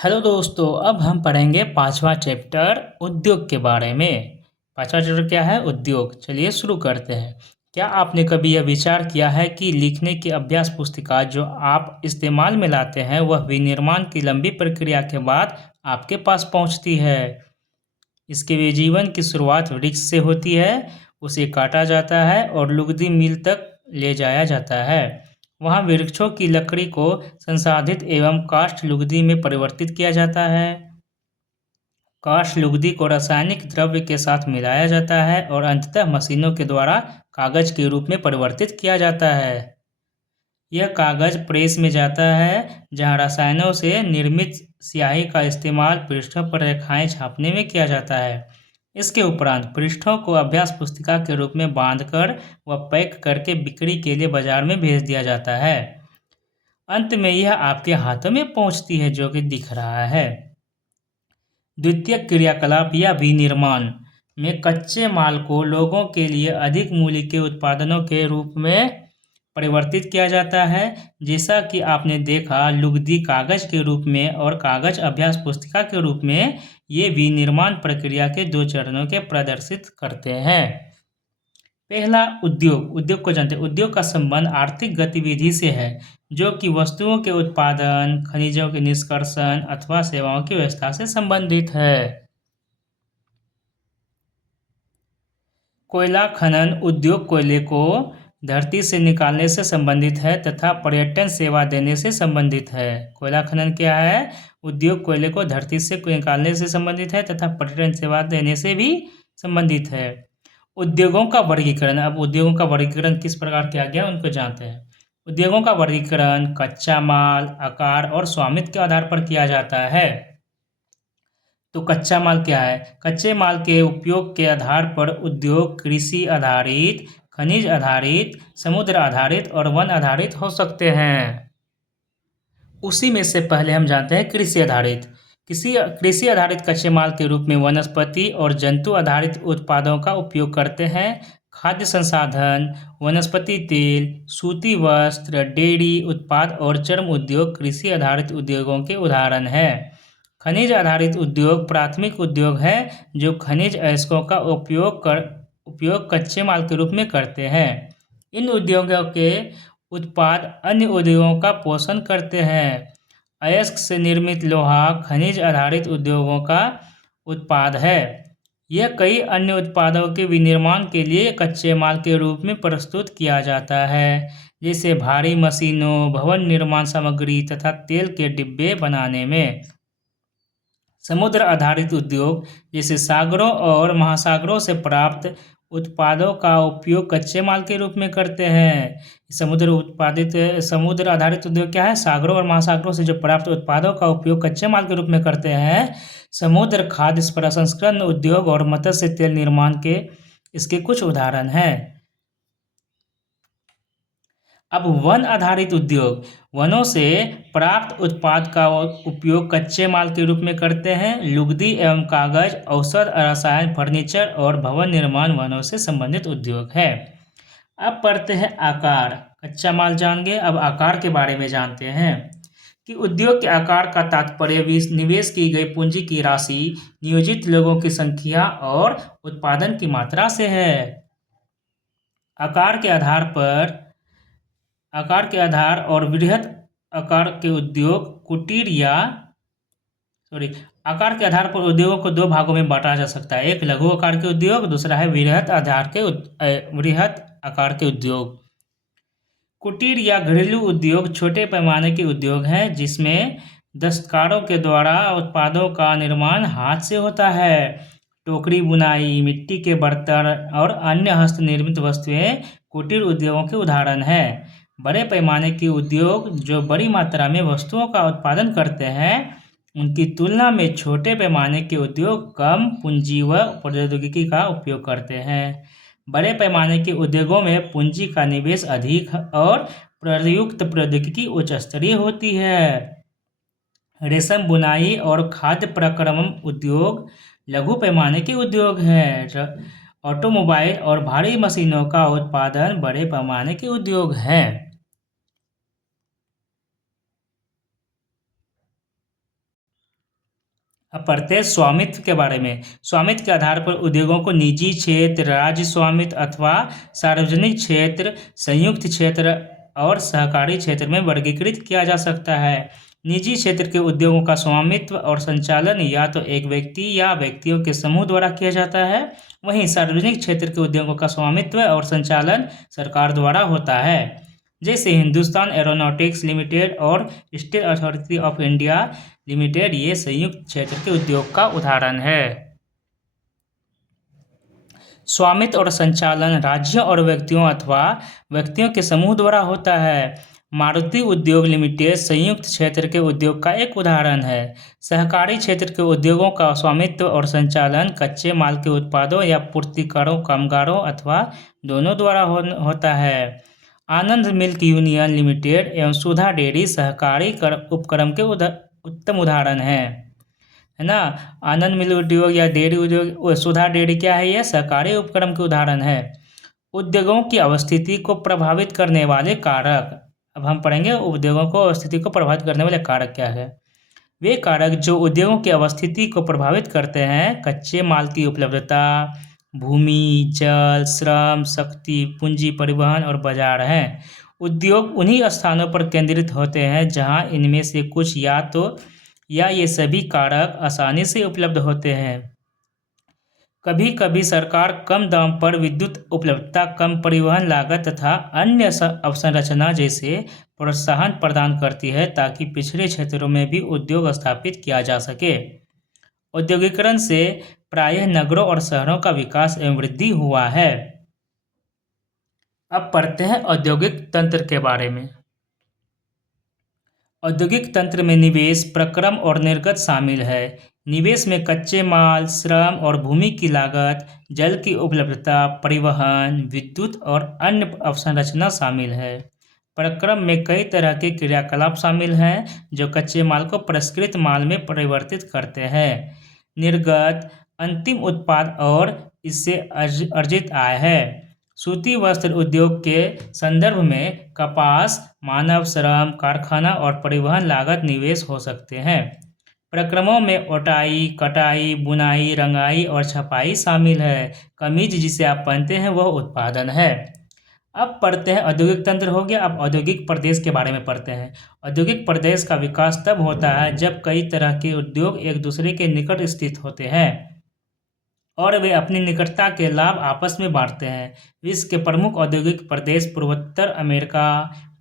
Hello दोस्तों, अब हम पढ़ेंगे पांचवा चैप्टर उद्योग के बारे में। पांचवा चैप्टर क्या है? उद्योग। चलिए शुरू करते हैं। क्या आपने कभी यह विचार किया है कि लिखने की अभ्यास पुस्तिका जो आप इस्तेमाल में लाते हैं वह विनिर्माण की लंबी प्रक्रिया के बाद आपके पास पहुंचती है। इसके जीवन की शुरुआत वृक्ष से होती है, उसे काटा जाता है और लुगदी मिल तक ले जाया जाता है। वहाँ वृक्षों की लकड़ी को संसाधित एवं काष्ठ लुगदी में परिवर्तित किया जाता है। काष्ठ लुगदी को रासायनिक द्रव्य के साथ मिलाया जाता है और अंततः मशीनों के द्वारा कागज के रूप में परिवर्तित किया जाता है। यह कागज प्रेस में जाता है, जहां रसायनों से निर्मित स्याही का इस्तेमाल पृष्ठों पर रेखाएं छापने में किया जाता है। इसके उपरांत पृष्ठों को अभ्यास पुस्तिका के रूप में बांधकर व पैक करके बिक्री के लिए बाजार में भेज दिया जाता है। अंत में यह आपके हाथों में पहुंचती है, जो कि दिख रहा है। द्वितीयक क्रियाकलाप या विनिर्माण में कच्चे माल को लोगों के लिए अधिक मूल्य के उत्पादनों के रूप में परिवर्तित किया जाता है। जैसा कि आपने देखा, लुगदी कागज के रूप में और कागज अभ्यास पुस्तिका के रूप में, ये विनिर्माण प्रक्रिया के दो चरणों के प्रदर्शित करते हैं। पहला, उद्योग। उद्योग को जानते हैं। उद्योग का संबंध आर्थिक गतिविधि से है, जो कि वस्तुओं के उत्पादन, खनिजों के निष्कर्षण अथवा सेवाओं की व्यवस्था से संबंधित है। कोयला खनन उद्योग कोयले को धरती से निकालने से संबंधित है तथा पर्यटन सेवा देने से संबंधित है। कोयला खनन क्या है? उद्योग कोयले को धरती से निकालने से संबंधित है तथा पर्यटन सेवा देने से भी संबंधित है। उद्योगों का वर्गीकरण। अब उद्योगों का वर्गीकरण किस प्रकार किया गया उनको जानते हैं। उद्योगों का वर्गीकरण कच्चा माल, आकार और स्वामित्व के आधार पर किया जाता है। तो कच्चा माल क्या है? कच्चे माल के उपयोग के आधार पर उद्योग कृषि आधारित, खनिज आधारित, समुद्र आधारित और वन आधारित हो सकते हैं। उसी में से पहले हम जानते हैं कृषि आधारित। कृषि आधारित कच्चे माल के रूप में वनस्पति और जंतु आधारित उत्पादों का उपयोग करते हैं। खाद्य संसाधन, वनस्पति तेल, सूती वस्त्र, डेयरी उत्पाद और चर्म उद्योग कृषि आधारित उद्योगों के उदाहरण हैं। खनिज आधारित उद्योग प्राथमिक उद्योग है, जो खनिज अयस्कों का उपयोग कच्चे माल के रूप में करते हैं। इन उद्योगों के उत्पाद अन्य उद्योगों का पोषण करते हैं। अयस्क से निर्मित लोहा खनिज आधारित उद्योगों का उत्पाद है। यह कई अन्य उत्पादों के विनिर्माण के लिए कच्चे माल के रूप में प्रस्तुत किया जाता है, जैसे भारी मशीनों, भवन निर्माण सामग्री तथा तेल के डिब्बे बनाने में। समुद्र आधारित उद्योग जैसे सागरों और महासागरों से प्राप्त उत्पादों का उपयोग कच्चे माल के रूप में करते हैं। समुद्र आधारित उद्योग क्या है? सागरों और महासागरों से जो प्राप्त उत्पादों का उपयोग कच्चे माल के रूप में करते हैं। समुद्र खाद्य प्रसंस्करण उद्योग और मत्स्य तेल निर्माण के इसके कुछ उदाहरण हैं। अब वन आधारित उद्योग वनों से प्राप्त उत्पाद का उपयोग कच्चे माल के रूप में करते हैं। लुगदी एवं कागज, औषध, रसायन, फर्नीचर और भवन निर्माण वनों से संबंधित उद्योग है। अब पढ़ते हैं आकार। कच्चा माल जान गए, अब आकार के बारे में जानते हैं कि उद्योग के आकार का तात्पर्य निवेश की गई पूंजी की राशि, नियोजित लोगों की संख्या और उत्पादन की मात्रा से है। आकार के आधार और वृहत आकार के उद्योग आकार के आधार पर उद्योगों को दो भागों में बांटा जा सकता है। एक लघु आकार के उद्योग, दूसरा है वृहत आकार के उद्योग। कुटीर या घरेलू उद्योग छोटे पैमाने के उद्योग हैं, जिसमें दस्तकारों के द्वारा उत्पादों का निर्माण हाथ से होता है। टोकरी बुनाई, मिट्टी के बर्तन और अन्य हस्त निर्मित वस्तुएं कुटीर उद्योगों के उदाहरण हैं। बड़े पैमाने के उद्योग जो बड़ी मात्रा में वस्तुओं का उत्पादन करते हैं, उनकी तुलना में छोटे पैमाने के उद्योग कम पूंजी व प्रौद्योगिकी का उपयोग करते हैं। बड़े पैमाने के उद्योगों में पूंजी का निवेश अधिक और प्रयुक्त प्रौद्योगिकी उच्च स्तरीय होती है। रेशम बुनाई और खाद्य प्रक्रमण उद्योग लघु पैमाने के उद्योग हैं। ऑटोमोबाइल और भारी मशीनों का उत्पादन बड़े पैमाने के उद्योग हैं। अब पढ़ते हैं स्वामित्व के बारे में। स्वामित्व के आधार पर उद्योगों को निजी क्षेत्र, राज्य स्वामित्व अथवा सार्वजनिक क्षेत्र, संयुक्त क्षेत्र और सहकारी क्षेत्र में वर्गीकृत किया जा सकता है। निजी क्षेत्र के उद्योगों का स्वामित्व और संचालन या तो एक व्यक्ति या व्यक्तियों के समूह द्वारा किया जाता है। वहीं सार्वजनिक क्षेत्र के उद्योगों का स्वामित्व और संचालन सरकार द्वारा होता है, जैसे हिंदुस्तान एरोनॉटिक्स लिमिटेड और steel authority of India limited. ये संयुक्त क्षेत्र के उद्योग का उदाहरण है। स्वामित्व और संचालन राज्यों और व्यक्तियों अथवा व्यक्तियों के समूह द्वारा होता है। मारुति उद्योग लिमिटेड संयुक्त क्षेत्र के उद्योग का एक उदाहरण है। सहकारी क्षेत्र के उद्योगों का स्वामित्व और संचालन कच्चे माल के उत्पादों या पूर्तिकारों, कामगारों अथवा दोनों द्वारा होता है। आनंद मिल्क यूनियन लिमिटेड एवं सुधा डेयरी सहकारी उपक्रम के उत्तम उदाहरण है ना। आनंद मिल्क उद्योग या डेयरी उद्योग, सुधा डेयरी क्या है? यह सहकारी उपक्रम के उदाहरण है। उद्योगों की अवस्थिति को प्रभावित करने वाले कारक। अब हम पढ़ेंगे उद्योगों को अवस्थिति को प्रभावित करने वाले कारक क्या है। वे कारक जो उद्योगों की अवस्थिति को प्रभावित करते हैं कच्चे माल की उपलब्धता, भूमि, जल, श्रम, शक्ति, पूंजी, परिवहन और बाजार हैं। उद्योग उन्हीं स्थानों पर केंद्रित होते हैं जहां इनमें से कुछ या ये सभी कारक आसानी से उपलब्ध होते हैं। कभी कभी सरकार कम दाम पर विद्युत उपलब्धता, कम परिवहन लागत तथा अन्य अवसंरचना जैसे प्रोत्साहन प्रदान करती है ताकि पिछड़े क्षेत्रों में भी उद्योग स्थापित किया जा सके। औद्योगिकरण से प्रायः नगरों और शहरों का विकास एवं वृद्धि हुआ है। अब पढ़ते हैं औद्योगिक तंत्र के बारे में। औद्योगिक तंत्र में निवेश, प्रक्रम और निर्गत शामिल है। निवेश में कच्चे माल, श्रम और भूमि की लागत, जल की उपलब्धता, परिवहन, विद्युत और अन्य अवसंरचना शामिल है। प्रक्रम में कई तरह के क्रियाकलाप शामिल हैं जो कच्चे माल को परिष्कृत माल में परिवर्तित करते हैं। निर्गत अंतिम उत्पाद और इससे अर्जित आय है। सूती वस्त्र उद्योग के संदर्भ में कपास, मानव श्रम, कारखाना और परिवहन लागत निवेश हो सकते हैं। प्रक्रमों में ओटाई, कटाई, बुनाई, रंगाई और छपाई शामिल है। कमीज जिसे आप पहनते हैं वह उत्पादन है। अब पढ़ते हैं औद्योगिक तंत्र हो गया। अब औद्योगिक प्रदेश के बारे में पढ़ते हैं। औद्योगिक प्रदेश का विकास तब होता है जब कई तरह के उद्योग एक दूसरे के निकट स्थित होते हैं और वे अपनी निकटता के लाभ आपस में बांटते हैं। विश्व के प्रमुख औद्योगिक प्रदेश पूर्वोत्तर अमेरिका,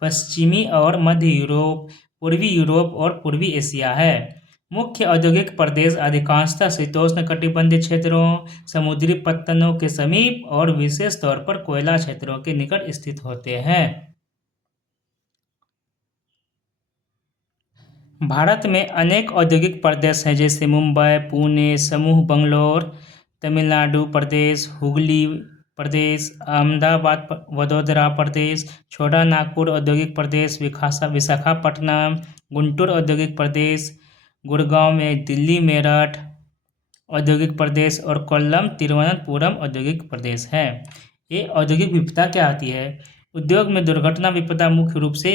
पश्चिमी और मध्य यूरोप, पूर्वी यूरोप और पूर्वी एशिया है। मुख्य औद्योगिक प्रदेश अधिकांशतः शीतोष्णकटिबंधीय क्षेत्रों, समुद्री पत्तनों के समीप और विशेष तौर पर कोयला क्षेत्रों के निकट स्थित होते हैं। भारत में अनेक औद्योगिक प्रदेश हैं जैसे मुंबई, पुणे, समूह बंगलोर, तमिलनाडु प्रदेश, हुगली प्रदेश, अहमदाबाद, वडोदरा प्रदेश, छोटा नागपुर औद्योगिक प्रदेश, विशाखापट्टनम, गुंटूर औद्योगिक प्रदेश, गुड़गांव में दिल्ली मेरठ औद्योगिक प्रदेश और कोल्लम तिरुवनंतपुरम औद्योगिक प्रदेश हैं। ये औद्योगिक विफलता क्या आती है? उद्योग में दुर्घटना विपदा मुख्य रूप से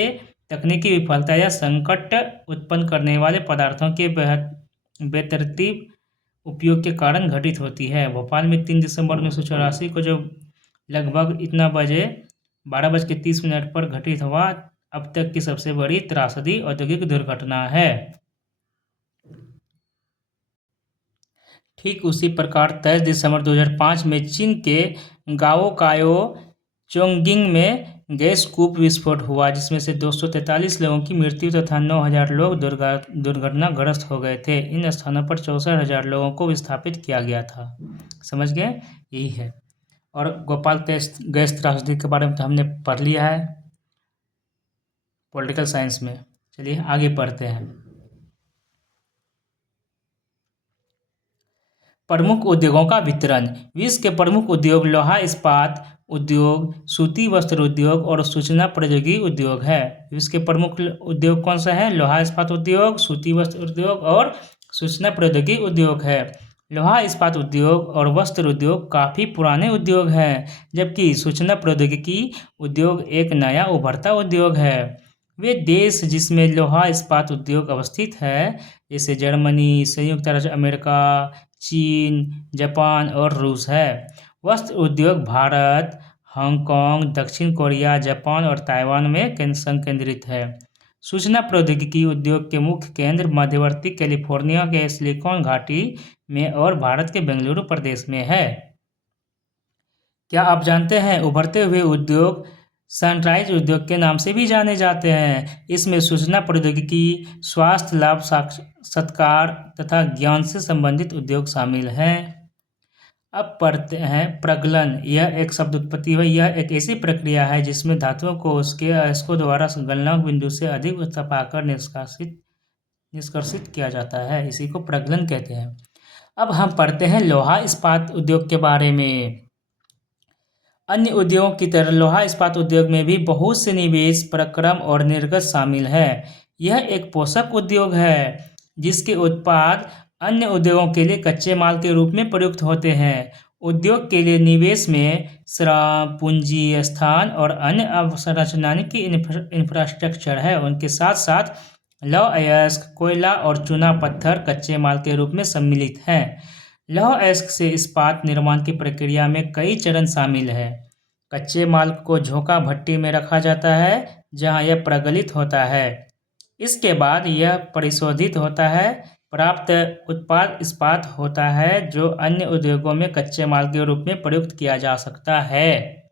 तकनीकी विफलता या संकट उत्पन्न करने वाले पदार्थों के बेतरतीब उपयोग के कारण घटित होती है। भोपाल में 3 दिसंबर 1984 को जो लगभग इतना बजे 12:30 पर घटित हुआ, अब तक की सबसे बड़ी त्रासदी औद्योगिक दुर्घटना है। ठीक उसी प्रकार 23 दिसंबर 2005 में चीन के गाओकायो चोंगगिंग में गैस कूप विस्फोट हुआ जिसमें से 243 लोगों की मृत्यु तथा 9,000 लोग दुर्घटनाग्रस्त हो गए थे। इन स्थानों पर 64,000 लोगों को विस्थापित किया गया था। समझ गए? यही है। और भोपाल गैस त्रासदी के बारे में तो हमने पढ़ लिया है पॉलिटिकल साइंस में। चलिए आगे पढ़ते हैं। प्रमुख उद्योगों का वितरण। विश्व के प्रमुख उद्योग लोहा इस्पात उद्योग, सूती वस्त्र उद्योग और सूचना प्रौद्योगिकी उद्योग है। विश्व के प्रमुख उद्योग कौन सा है? लोहा इस्पात उद्योग, सूती वस्त्र उद्योग और सूचना प्रौद्योगिकी उद्योग है। लोहा इस्पात उद्योग और वस्त्र उद्योग काफ़ी पुराने उद्योग हैं, जबकि सूचना प्रौद्योगिकी उद्योग एक नया उभरता उद्योग है। वे देश जिसमें लोहा इस्पात उद्योग अवस्थित है जैसे जर्मनी, संयुक्त राज्य अमेरिका, चीन, जापान और रूस है। वस्त्र उद्योग भारत, हांगकांग, दक्षिण कोरिया, जापान और ताइवान में संकेंद्रित है। सूचना प्रौद्योगिकी उद्योग के मुख्य केंद्र मध्यवर्ती कैलिफोर्निया के सिलिकॉन घाटी में और भारत के बेंगलुरु प्रदेश में है। क्या आप जानते हैं उभरते हुए उद्योग सनराइज उद्योग के नाम से भी जाने जाते हैं। इसमें सूचना प्रौद्योगिकी, स्वास्थ्य लाभ साक्षात्कार तथा ज्ञान से संबंधित उद्योग शामिल हैं। अब पढ़ते हैं प्रगलन। यह एक शब्द उत्पत्ति है। यह एक ऐसी प्रक्रिया है जिसमें धातुओं को उसके अयस्कों द्वारा गलनांक बिंदु से अधिक तपाकर निष्कर्षित किया जाता है। इसी को प्रगलन कहते हैं। अब हम पढ़ते हैं लोहा इस्पात उद्योग के बारे में। अन्य उद्योगों की तरह लोहा इस्पात उद्योग में भी बहुत से निवेश, प्रक्रम और निर्गत शामिल है। यह एक पोषक उद्योग है जिसके उत्पाद अन्य उद्योगों के लिए कच्चे माल के रूप में प्रयुक्त होते हैं। उद्योग के लिए निवेश में श्रम, पूंजी, स्थान और अन्य अवसंरचना की इंफ्रास्ट्रक्चर है। उनके साथ साथ लौह अयस्क, कोयला और चूना पत्थर कच्चे माल के रूप में सम्मिलित हैं। लौह अयस्क से इस्पात निर्माण की प्रक्रिया में कई चरण शामिल हैं। कच्चे माल को झोंका भट्टी में रखा जाता है जहां यह प्रगलित होता है। इसके बाद यह परिशोधित होता है। प्राप्त उत्पाद इस्पात होता है जो अन्य उद्योगों में कच्चे माल के रूप में प्रयुक्त किया जा सकता है।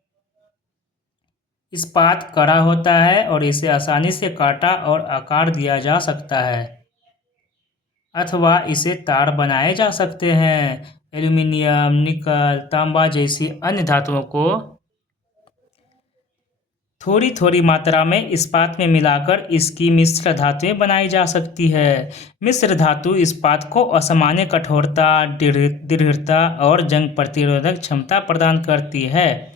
इस्पात कड़ा होता है और इसे आसानी से काटा और आकार दिया जा सकता है अथवा इसे तार बनाए जा सकते हैं। एल्यूमीनियम, निकल, तांबा जैसी अन्य धातुओं को थोड़ी थोड़ी मात्रा में इस्पात में मिलाकर इसकी मिश्र धातुएं बनाई जा सकती है। मिश्र धातु इस्पात को असामान्य कठोरता, दृढ़ता और जंग प्रतिरोधक क्षमता प्रदान करती है।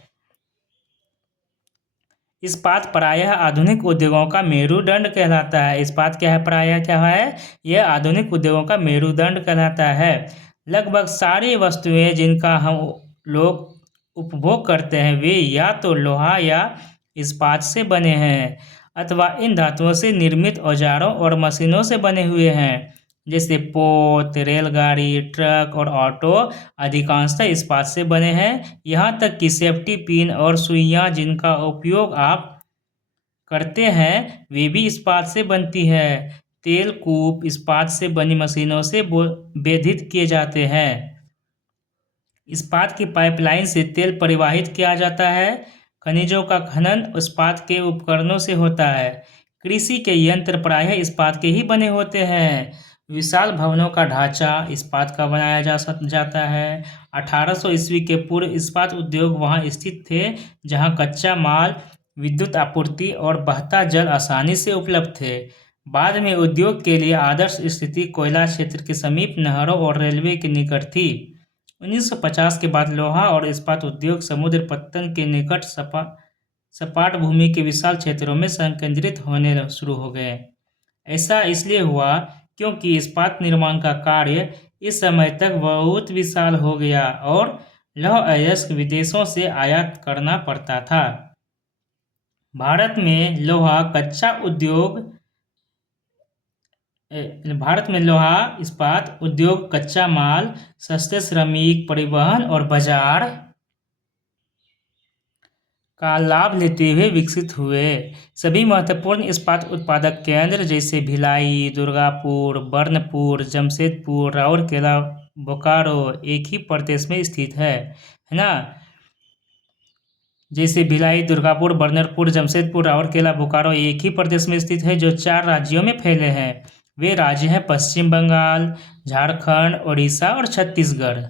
इस्पात प्रायः आधुनिक उद्योगों का मेरुदंड कहलाता है। इस्पात क्या है? प्रायः क्या है? यह आधुनिक उद्योगों का मेरुदंड कहलाता है। लगभग सारी वस्तुएं जिनका हम लोग उपभोग करते हैं वे या तो लोहा या इस्पात से बने हैं अथवा इन धातुओं से निर्मित औजारों और मशीनों से बने हुए हैं। जैसे पोत, रेलगाड़ी, ट्रक और ऑटो अधिकांशतः इस्पात से बने हैं। यहाँ तक कि सेफ्टी पिन और सुइयाँ जिनका उपयोग आप करते हैं वे भी इस्पात से बनती है। तेल कूप इस्पात से बनी मशीनों से वेधित किए जाते हैं। इस्पात की पाइपलाइन से तेल परिवहित किया जाता है। खनिजों का खनन इस्पात के उपकरणों से होता है। कृषि के यंत्र प्रायः इस्पात के ही बने होते हैं। विशाल भवनों का ढांचा इस्पात का बनाया जाता है। 1800 ईस्वी के पूर्व इस्पात उद्योग वहां स्थित थे जहां कच्चा माल, विद्युत आपूर्ति और बहता जल आसानी से उपलब्ध थे। बाद में उद्योग के लिए आदर्श स्थिति कोयला क्षेत्र के समीप नहरों और रेलवे के निकट थी। 1950 के बाद लोहा और इस्पात उद्योग समुद्र पत्तन के निकट सपाट भूमि के विशाल क्षेत्रों में संकेंद्रित होने शुरू हो गए। ऐसा इसलिए हुआ क्योंकि इस्पात निर्माण का कार्य इस समय तक बहुत विशाल हो गया और लौह अयस्क विदेशों से आयात करना पड़ता था। भारत में लोहा इस्पात उद्योग कच्चा माल, सस्ते श्रमिक, परिवहन और बाजार का लाभ लेते हुए विकसित हुए। सभी महत्वपूर्ण इस्पात उत्पादक केंद्र जैसे भिलाई, दुर्गापुर, बर्नपुर, जमशेदपुर, राउरकेला, बोकारो एक ही प्रदेश में स्थित है ना। जैसे भिलाई, दुर्गापुर, बर्नपुर, जमशेदपुर, राउरकेला, बोकारो एक ही प्रदेश में स्थित है जो 4 राज्यों में फैले हैं। वे राज्य हैं पश्चिम बंगाल, झारखंड, उड़ीसा और छत्तीसगढ़।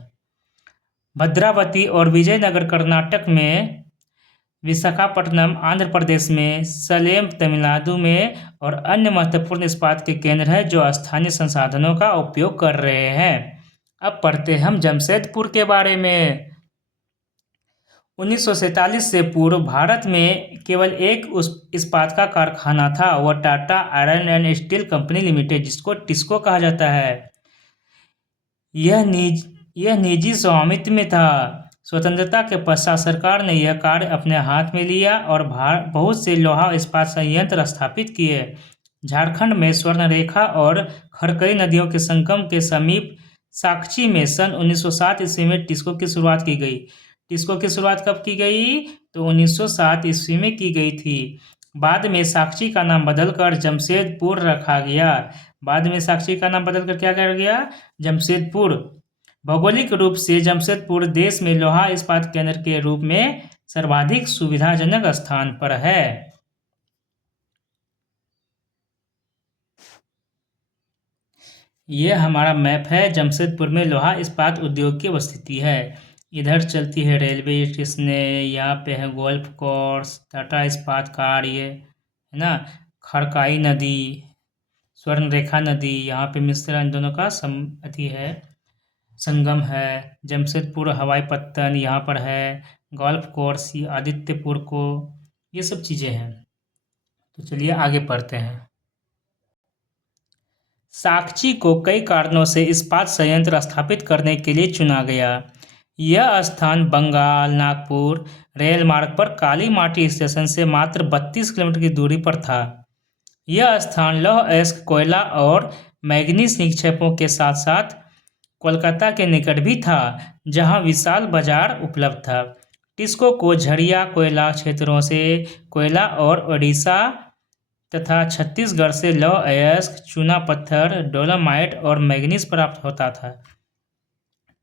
भद्रावती और विजयनगर कर्नाटक में, विशाखापट्टनम आंध्र प्रदेश में, सलेम तमिलनाडु में और अन्य महत्वपूर्ण इस्पात के केंद्र हैं जो स्थानीय संसाधनों का उपयोग कर रहे हैं। अब पढ़ते हैं हम जमशेदपुर के बारे में। 1947 से पूर्व भारत में केवल एक इस्पात का कारखाना था, वह Tata iron and steel company limited जिसको टिस्को कहा जाता है। यह निजी स्वामित्व में था। स्वतंत्रता के पश्चात सरकार ने यह कार्य अपने हाथ में लिया और बहुत से लोहा इस्पात संयंत्र स्थापित किए। झारखंड में स्वर्णरेखा और खरकई नदियों के संगम के समीप साकची में सन 1907 ईस्वी में टिस्को की शुरुआत की गई। टिस्को की शुरुआत कब की गई? तो 1907 ईस्वी में की गई थी। बाद में साकची का नाम बदलकर जमशेदपुर रखा गया। बाद में साकची का नाम बदलकर क्या कर गया? जमशेदपुर। भौगोलिक रूप से जमशेदपुर देश में लोहा इस्पात केंद्र के रूप में सर्वाधिक सुविधाजनक स्थान पर है। ये हमारा मैप है। जमशेदपुर में लोहा इस्पात उद्योग की अवस्थिति है। इधर चलती है रेलवे स्टेशन, यहाँ पे है गोल्फ कोर्स, टाटा इस्पात कार्य, है ना, खरकाई नदी, स्वर्णरेखा नदी, यहाँ पे मिश्रा इन दोनों का अथी है, संगम है। जमशेदपुर हवाई पत्तन यहाँ पर है, गोल्फ कोर्स, आदित्यपुर को, ये सब चीज़ें हैं। तो चलिए आगे पढ़ते हैं। साकची को कई कारणों से इस्पात संयंत्र स्थापित करने के लिए चुना गया। यह स्थान बंगाल नागपुर रेल मार्ग पर काली माटी स्टेशन से मात्र 32 किलोमीटर की दूरी पर था। यह स्थान लौह अयस्क कोयला और मैग्नीज निक्षेपों के साथ साथ कोलकाता के निकट भी था, जहां विशाल बाजार उपलब्ध था। टिस्को को झरिया कोयला क्षेत्रों से कोयला और ओडिशा तथा छत्तीसगढ़ से लौह अयस्क, चूना पत्थर, डोलोमाइट और मैग्नीज प्राप्त होता था।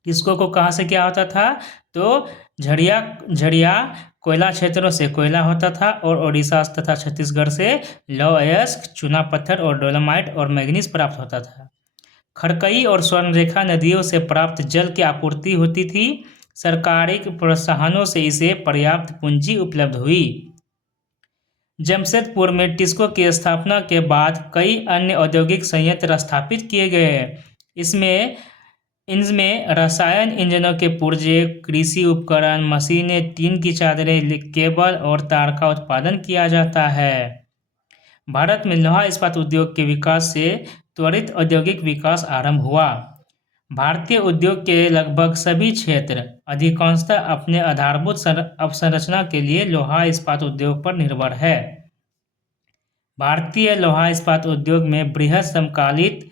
टिस्को को कहाँ से क्या होता था? तो झरिया कोयला क्षेत्रों से कोयला होता था और ओडिशा तथा छत्तीसगढ़ से लौह अयस्क, चूना पत्थर और डोलोमाइट और मैग्नीज प्राप्त होता था। खरकई और स्वर्णरेखा नदियों से प्राप्त जल की आपूर्ति होती थी। सरकारी प्रोत्साहनों से इसे पर्याप्त पूंजी उपलब्ध हुई। जमशेदपुर में टिस्को की स्थापना के बाद कई अन्य औद्योगिक संयंत्र स्थापित किए गए। इनमें रसायन इंजनों के पुर्जे, कृषि उपकरण, मशीनें, टीन की चादरें, केबल और तार का उत्पादन किया जाता है। भारत में लोहा इस्पात उद्योग के विकास से त्वरित औद्योगिक विकास आरंभ हुआ। भारतीय उद्योग के लगभग सभी क्षेत्र अधिकांशतः अपने आधारभूत अवसंरचना के लिए लोहा इस्पात उद्योग पर निर्भर है। भारतीय लोहा इस्पात उद्योग में बृहद समकालिक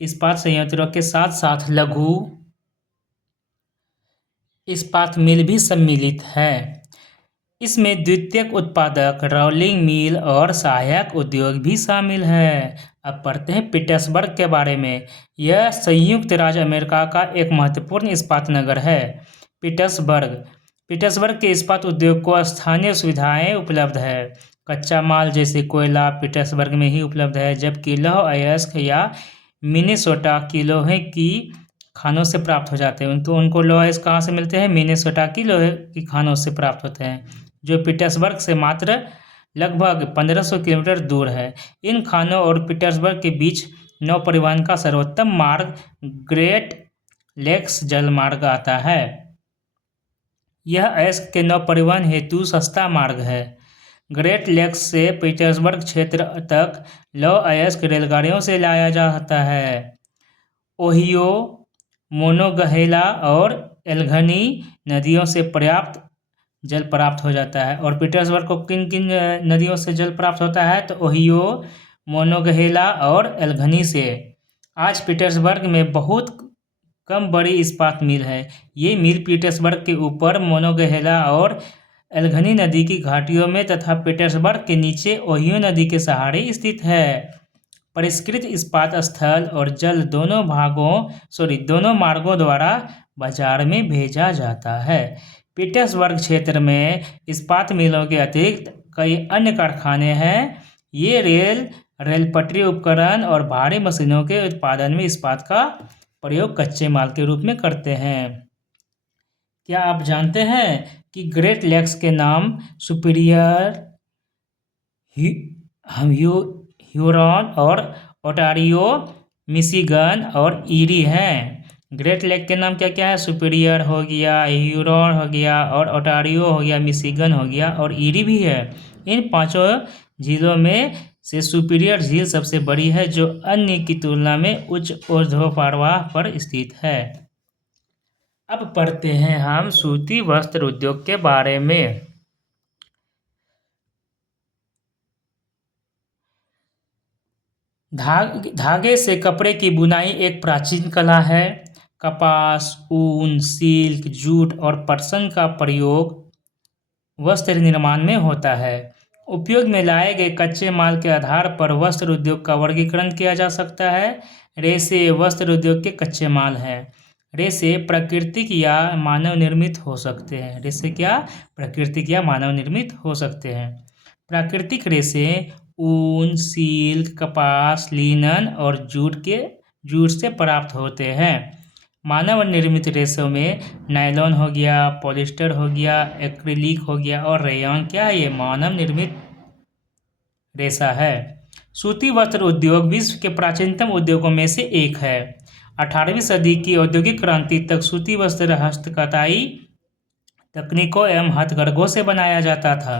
इस्पात संयंत्रों के साथ साथ लघु इस्पात मिल भी सम्मिलित है। इसमें द्वितीयक उत्पादक, रोलिंग मिल और सहायक उद्योग भी शामिल है। अब पढ़ते हैं पीटर्सबर्ग के बारे में। यह संयुक्त राज्य अमेरिका का एक महत्वपूर्ण इस्पात नगर है। पीटर्सबर्ग के इस्पात उद्योग को स्थानीय सुविधाएं उपलब्ध है। कच्चा माल जैसे कोयला पीटर्सबर्ग में ही उपलब्ध है, जबकि लौह अयस्क या मिनेसोटा की लोहे की खानों से प्राप्त हो जाते हैं। उनको लौह अयस्क कहाँ से मिलते हैं? मिनेसोटा की लोहे की खानों से प्राप्त होते हैं, जो पीटर्सबर्ग से मात्र लगभग 1500 किलोमीटर दूर है। इन खानों और पीटर्सबर्ग के बीच नौ परिवहन का सर्वोत्तम मार्ग ग्रेट लेक्स जल मार्ग आता है। यह अयस्क के नौ परिवहन हेतु सस्ता मार्ग है। ग्रेट लेक्स से पीटर्सबर्ग क्षेत्र तक लौह अयस्क रेलगाड़ियों से लाया जाता है। ओहियो, मोनोगहेला और एल्गनी नदियों से पर्याप्त जल प्राप्त हो जाता है। और पीटर्सबर्ग को किन किन नदियों से जल प्राप्त होता है? तो ओहियो, मोनोगहेला और एल्गनी से। आज पीटर्सबर्ग में बहुत कम बड़ी इस्पात मिल है। ये मिल पीटर्सबर्ग के ऊपर मोनोगहेला और एल्गनी नदी की घाटियों में तथा पीटर्सबर्ग के नीचे ओहियो नदी के सहारे स्थित है। परिष्कृत इस्पात स्थल और जल दोनों मार्गों द्वारा बाजार में भेजा जाता है। पीटर्सबर्ग क्षेत्र में इस्पात मिलों के अतिरिक्त कई अन्य कारखाने हैं। ये रेल पटरी उपकरण और भारी मशीनों के उत्पादन में इस्पात का प्रयोग कच्चे माल के रूप में करते हैं। क्या आप जानते हैं कि ग्रेट लेक्स के नाम सुपीरियर, ह्यूरॉन और ओटारियो, मिशिगन और ईरी हैं। ग्रेट लेक के नाम क्या क्या है? सुपीरियर हो गया, ह्यूरॉन हो गया और ओटारियो हो गया, मिशिगन हो गया और ईरी भी है। इन पांचों झीलों में से सुपीरियर झील सबसे बड़ी है, जो अन्य की तुलना में उच्च ऊर्ध्वाधर पर स्थित है। अब पढ़ते हैं हम सूती वस्त्र उद्योग के बारे में। धागे से कपड़े की बुनाई एक प्राचीन कला है। कपास, ऊन, सिल्क, जूट और पटसन का प्रयोग वस्त्र निर्माण में होता है। उपयोग में लाए गए कच्चे माल के आधार पर वस्त्र उद्योग का वर्गीकरण किया जा सकता है। रेशे वस्त्र उद्योग के कच्चे माल हैं। रेशे प्राकृतिक या मानव निर्मित हो सकते हैं। रेशे क्या प्राकृतिक या मानव निर्मित हो सकते हैं। प्राकृतिक रेशे ऊन, सिल्क, कपास, लिनन और जूट से प्राप्त होते हैं। मानव निर्मित रेशों में नायलॉन हो गया, पॉलिस्टर हो गया, एक्रिलिक हो गया और रेयॉन क्या है, ये मानव निर्मित रेशा है। सूती वस्त्र उद्योग विश्व के प्राचीनतम उद्योगों में से एक है। 18वीं सदी की औद्योगिक क्रांति तक सूती वस्त्र हस्तकताई तकनीकों एवं हथकरघों से बनाया जाता था।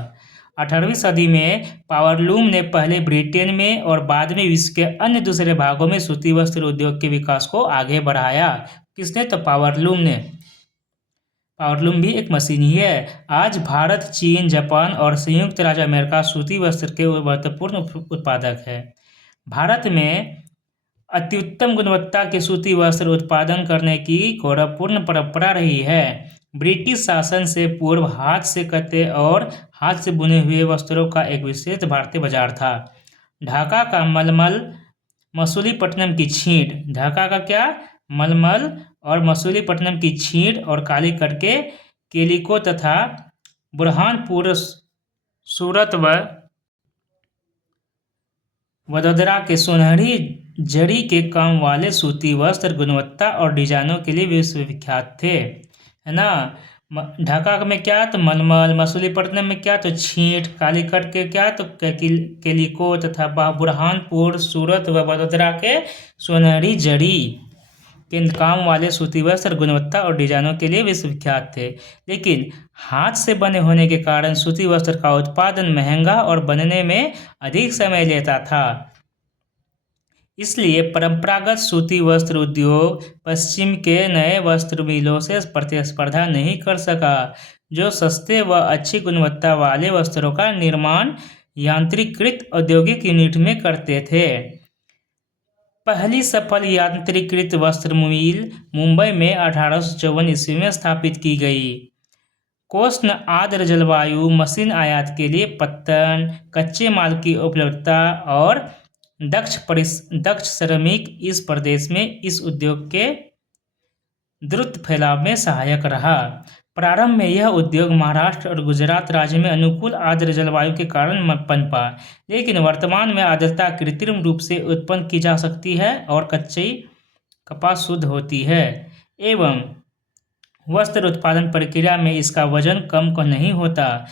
18वीं सदी में पावरलूम ने पहले ब्रिटेन में और बाद में विश्व के अन्य दूसरे भागों में सूती वस्त्र उद्योग के विकास को आगे बढ़ाया। किसने? तो पावरलूम ने। पावरलूम भी एक मशीन ही है। आज भारत, चीन, जापान और संयुक्त राज्य अमेरिका सूती वस्त्र के महत्वपूर्ण उत्पादक है। भारत में अत्युत्तम गुणवत्ता के सूती वस्त्र उत्पादन करने की गौरवपूर्ण परंपरा रही है। ब्रिटिश शासन से पूर्व हाथ से कते और हाथ से बुने हुए वस्त्रों का एक विशेष भारतीय बाजार था। ढाका का मलमल, मसूलीपट्टनम की छींट, ढाका का क्या? मलमल और मसूलीपट्टनम की छींट और कालीकट के केलिको तथा बुरहानपुर, सूरत व वडोदरा के सुनहरी जड़ी के काम वाले सूती वस्त्र गुणवत्ता और डिजाइनों के लिए विश्वविख्यात थे, है ना। ढाका में क्या? तो मलमल, मसूलीपट्टनम में क्या? तो छींट, कालीकट के क्या? तो केलिको तथा बुरहानपुर, सूरत व वडोदरा के सुनहरी जड़ी के काम वाले सूती वस्त्र गुणवत्ता और डिजाइनों के लिए विश्वविख्यात थे। लेकिन हाथ से बने होने के कारण सूती वस्त्र का उत्पादन महंगा और बनने में अधिक समय लेता था। इसलिए परंपरागत सूती वस्त्र उद्योग पश्चिम के नए वस्त्र मिलों से प्रतिस्पर्धा नहीं कर सका, जो सस्ते व अच्छी गुणवत्ता वाले वस्त्रों का निर्माण यांत्रिकृत औद्योगिक यूनिट में करते थे। पहली सफल यांत्रिकृत वस्त्र मिल मुंबई में 1854 ईस्वी में स्थापित की गई। कोष्ण आर्द्र जलवायु, मशीन आयात के लिए पत्तन, कच्चे माल की उपलब्धता और दक्ष श्रमिक इस प्रदेश में इस उद्योग के द्रुत फैलाव में सहायक रहा। प्रारंभ में यह उद्योग महाराष्ट्र और गुजरात राज्य में अनुकूल आर्द्र जलवायु के कारण पनपा, लेकिन वर्तमान में आर्द्रता कृत्रिम रूप से उत्पन्न की जा सकती है और कच्ची कपास शुद्ध होती है एवं वस्त्र उत्पादन प्रक्रिया में इसका वजन कम नहीं होता।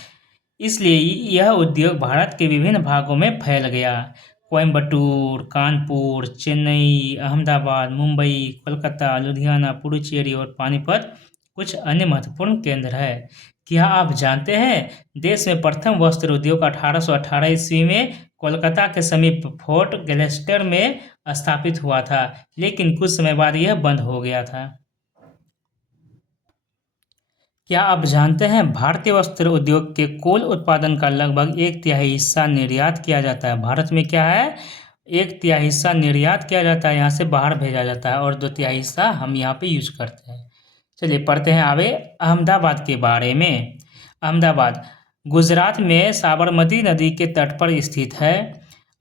इसलिए यह उद्योग भारत के विभिन्न भागों में फैल गया। कोयम्बटूर, कानपुर, चेन्नई, अहमदाबाद, मुंबई, कोलकाता, लुधियाना, पुडुचेरी और पानीपत कुछ अन्य महत्वपूर्ण केंद्र है। क्या आप जानते हैं देश में प्रथम वस्त्र उद्योग 1818 ईस्वी में कोलकाता के समीप फोर्ट ग्लिस्टर में स्थापित हुआ था, लेकिन कुछ समय बाद यह बंद हो गया था। क्या आप जानते हैं भारतीय वस्त्र उद्योग के कुल उत्पादन का लगभग 1/3 हिस्सा निर्यात किया जाता है। भारत में क्या है? 1/3 हिस्सा निर्यात किया जाता है, यहाँ से बाहर भेजा जाता है और 2/3 हिस्सा हम यहाँ पे यूज करते हैं। चलिए पढ़ते हैं आगे अहमदाबाद के बारे में। अहमदाबाद गुजरात में साबरमती नदी के तट पर स्थित है।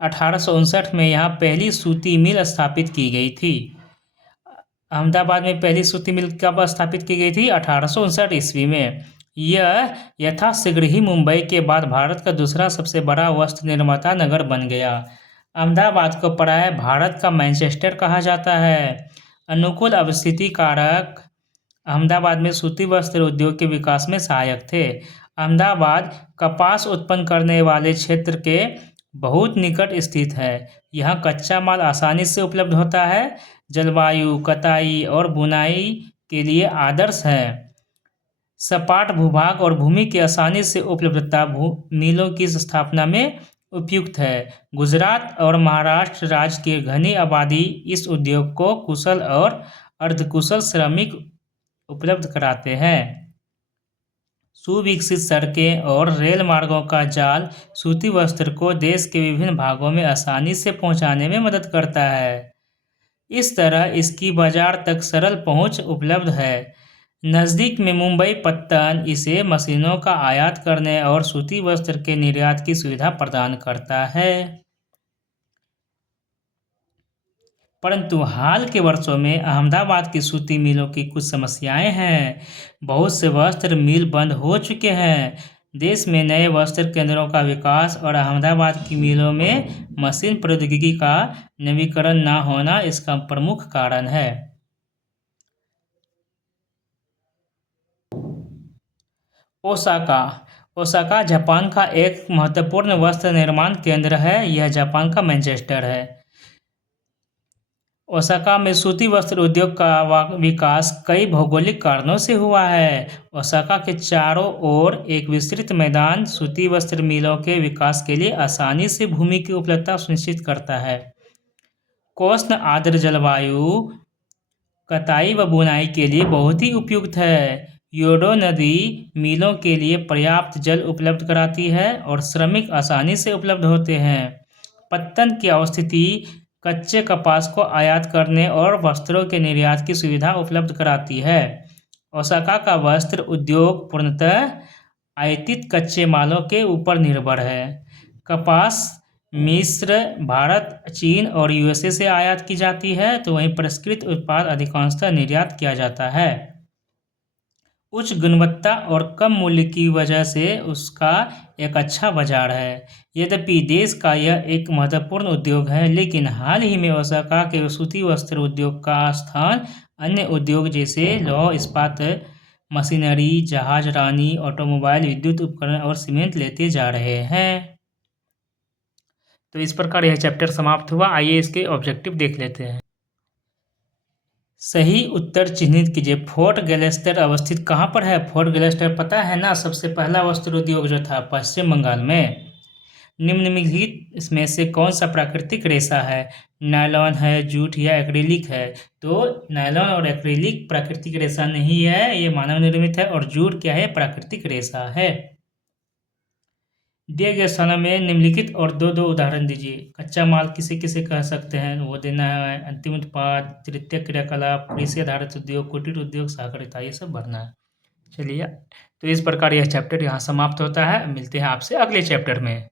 1859 में यहाँ पहली सूती मिल स्थापित की गई थी। अहमदाबाद में पहली सूती मिल कब स्थापित की गई थी? 1859 ईस्वी में। यह यथाशीघ्र ही मुंबई के बाद भारत का दूसरा सबसे बड़ा वस्त्र निर्माता नगर बन गया। अहमदाबाद को प्रायः भारत का मैनचेस्टर कहा जाता है। अनुकूल अवस्थिति कारक अहमदाबाद में सूती वस्त्र उद्योग के विकास में सहायक थे। अहमदाबाद कपास उत्पन्न करने वाले क्षेत्र के बहुत निकट स्थित है। यहाँ कच्चा माल आसानी से उपलब्ध होता है। जलवायु, कताई और बुनाई के लिए आदर्श है। सपाट भूभाग और भूमि की आसानी से उपलब्धता मिलों की स्थापना में उपयुक्त है। गुजरात और महाराष्ट्र राज्य की घनी आबादी इस उद्योग को कुशल और अर्धकुशल श्रमिक उपलब्ध कराते हैं। सुविकसित सड़कें और रेल मार्गों का जाल सूती वस्त्र को देश के विभिन्न भागों में आसानी से पहुंचाने में मदद करता है। इस तरह इसकी बाजार तक सरल पहुंच उपलब्ध है। नज़दीक में मुंबई पत्तन इसे मशीनों का आयात करने और सूती वस्त्र के निर्यात की सुविधा प्रदान करता है। परंतु हाल के वर्षों में अहमदाबाद की सूती मिलों की कुछ समस्याएं हैं। बहुत से वस्त्र मिल बंद हो चुके हैं। देश में नए वस्त्र केंद्रों का विकास और अहमदाबाद की मिलों में मशीन प्रौद्योगिकी का नवीकरण न होना इसका प्रमुख कारण है। ओसाका ओसाका जापान का एक महत्वपूर्ण वस्त्र निर्माण केंद्र है। यह जापान का मैनचेस्टर है। ओसाका में सूती वस्त्र उद्योग का विकास कई भौगोलिक कारणों से हुआ है। ओसाका के चारों ओर एक विस्तृत मैदान सूती वस्त्र मिलों के विकास के लिए आसानी से भूमि की उपलब्धता सुनिश्चित करता है। कोष्ण आर्द्र जलवायु कताई व बुनाई के लिए बहुत ही उपयुक्त है। योडो नदी मिलों के लिए पर्याप्त जल उपलब्ध कराती है और श्रमिक आसानी से उपलब्ध होते हैं। पत्तन की अवस्थिति कच्चे कपास को आयात करने और वस्त्रों के निर्यात की सुविधा उपलब्ध कराती है। ओसाका का वस्त्र उद्योग पूर्णतः आयातित कच्चे मालों के ऊपर निर्भर है। कपास मिस्र, भारत, चीन और यूएसए से आयात की जाती है, तो वहीं परिष्कृत उत्पाद अधिकांशतः निर्यात किया जाता है। उच्च गुणवत्ता और कम मूल्य की वजह से उसका एक अच्छा बाजार है। यद्यपि देश का यह एक महत्वपूर्ण उद्योग है, लेकिन हाल ही में ओसाका के सूती वस्त्र उद्योग का स्थान अन्य उद्योग जैसे लौह इस्पात, मशीनरी, जहाज रानी, ऑटोमोबाइल, विद्युत उपकरण और सीमेंट लेते जा रहे हैं। तो इस प्रकार यह चैप्टर समाप्त हुआ। आइए इसके ऑब्जेक्टिव देख लेते हैं। सही उत्तर चिन्हित कीजिए। फोर्ट गैल्वेस्टर अवस्थित कहाँ पर है? फोर्ट गैल्वेस्टर पता है ना, सबसे पहला वस्त्र उद्योग जो था पश्चिम बंगाल में। निम्नलिखित इसमें से कौन सा प्राकृतिक रेशा है? नायलॉन है, जूट या एक्रिलिक है? तो नायलॉन और एक्रिलिक प्राकृतिक रेशा नहीं है, ये मानव निर्मित है। और जूट क्या है? प्राकृतिक रेशा है। दिए गए स्थानों में निम्नलिखित और दो उदाहरण दीजिए। कच्चा माल किसे किसे कह सकते हैं? वो देना है। अंतिम उत्पाद, तृतीय क्रियाकलाप, कृषि आधारित उद्योग, कुटीर उद्योग, सहकारिता, ये सब भरना है। चलिए, तो इस प्रकार यह चैप्टर यहाँ समाप्त होता है। मिलते हैं आपसे अगले चैप्टर में।